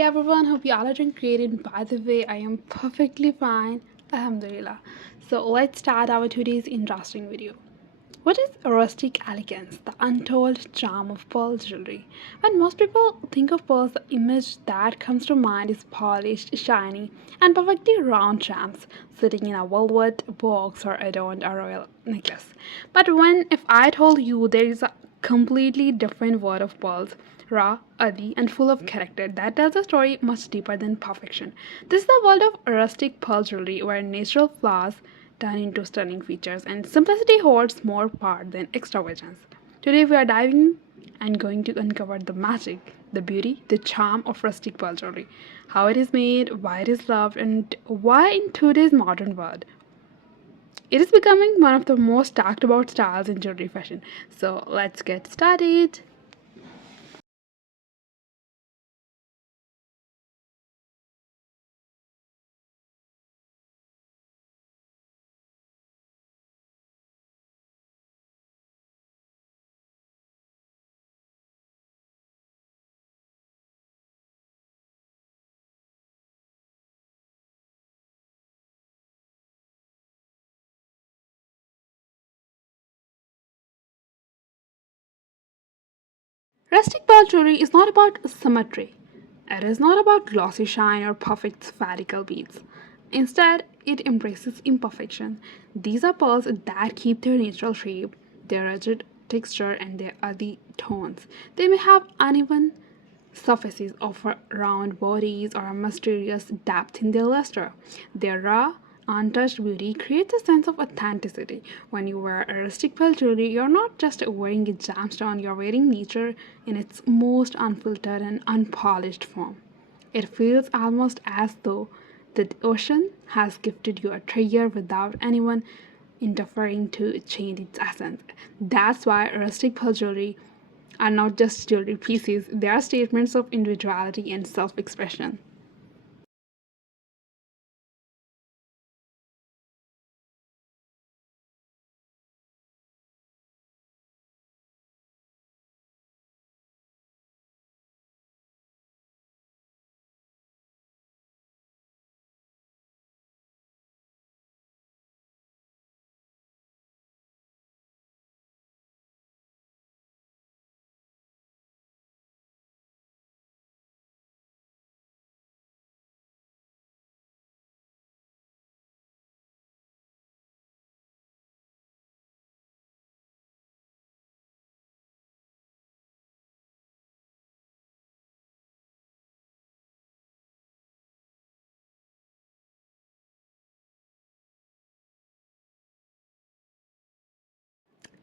Hey everyone, hope you all are doing great. And by the way, I am perfectly fine. Alhamdulillah. So let's start our today's interesting video. What is rustic elegance, the untold charm of pearl jewelry? When most people think of pearls, the image that comes to mind is polished, shiny, and perfectly round gems sitting in a velvet box or adorned a royal necklace. But if I told you there is a completely different world of pearls, raw, earthy, and full of character that tells a story much deeper than perfection. This is the world of rustic pearl jewelry where natural flaws turn into stunning features and simplicity holds more power than extravagance. Today we are diving and going to uncover the magic, the beauty, the charm of rustic pearl jewelry, how it is made, why it is loved, and why in today's modern world it is becoming one of the most talked about styles in jewelry fashion. So let's get started. Rustic pearl jewelry is not about symmetry. It is not about glossy shine or perfect spherical beads. Instead, it embraces imperfection. These are pearls that keep their natural shape, their rigid texture, and their earthy tones. They may have uneven surfaces of round bodies or a mysterious depth in their luster. Their raw, untouched beauty creates a sense of authenticity. When you wear a rustic pearl jewelry, you're not just wearing a gemstone, you're wearing nature in its most unfiltered and unpolished form. It feels almost as though the ocean has gifted you a treasure without anyone interfering to change its essence. That's why rustic pearl jewelry are not just jewelry pieces, they are statements of individuality and self expression.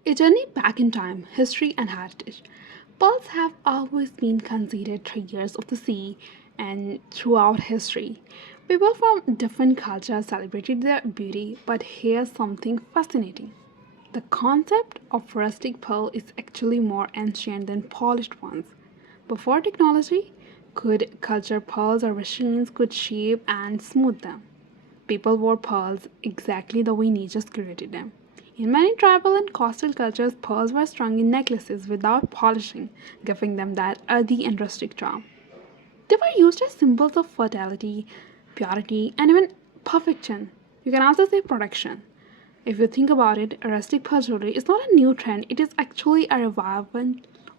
A journey back in time, history, and heritage. Pearls have always been considered treasures of the sea, and throughout history, people from different cultures celebrated their beauty. But here's something fascinating. The concept of rustic pearl is actually more ancient than polished ones. Before technology could culture pearls or machines could shape and smooth them. People wore pearls exactly the way nature created them. In many tribal and coastal cultures, pearls were strung in necklaces without polishing, giving them that earthy and rustic charm. They were used as symbols of fertility, purity, and even perfection. You can also say protection. If you think about it, rustic pearl jewelry is not a new trend, it is actually a revival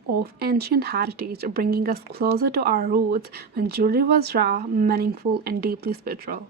of ancient heritage, bringing us closer to our roots when jewelry was raw, meaningful, and deeply spiritual.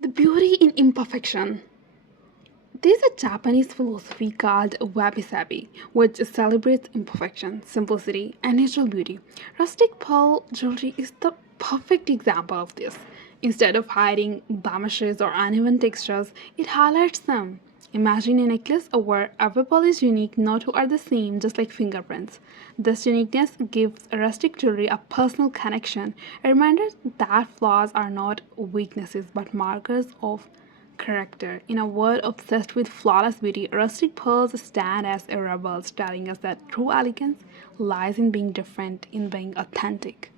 The beauty in imperfection. There's a Japanese philosophy called Wabi-Sabi, which celebrates imperfection, simplicity, and natural beauty. Rustic pearl jewelry is the perfect example of this. Instead of hiding blemishes or uneven textures, it highlights them. Imagine a necklace where every pearl is unique, not two are the same, just like fingerprints. This uniqueness gives rustic jewelry a personal connection, a reminder that flaws are not weaknesses but markers of character. In a world obsessed with flawless beauty, rustic pearls stand as a rebels, telling us that true elegance lies in being different, in being authentic.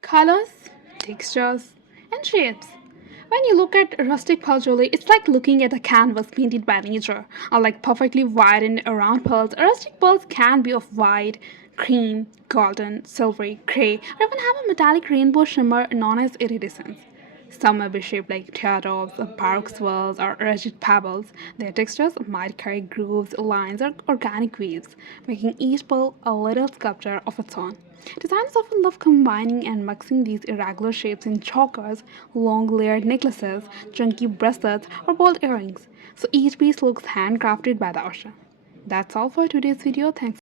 Colors, textures, and shapes. When you look at rustic pearl jewelry, it's like looking at a canvas painted by nature. Unlike perfectly white and round pearls, rustic pearls can be of white, cream, golden, silvery, gray, or even have a metallic rainbow shimmer known as iridescence. Some may be shaped like teardrops, Baroque swirls, or rigid pebbles. Their textures might carry grooves, lines, or organic waves, making each pearl a little sculpture of its own. Designers often love combining and mixing these irregular shapes in chokers, long layered necklaces, chunky bracelets, or bold earrings, so each piece looks handcrafted by the artisan. That's all for today's video. Thanks.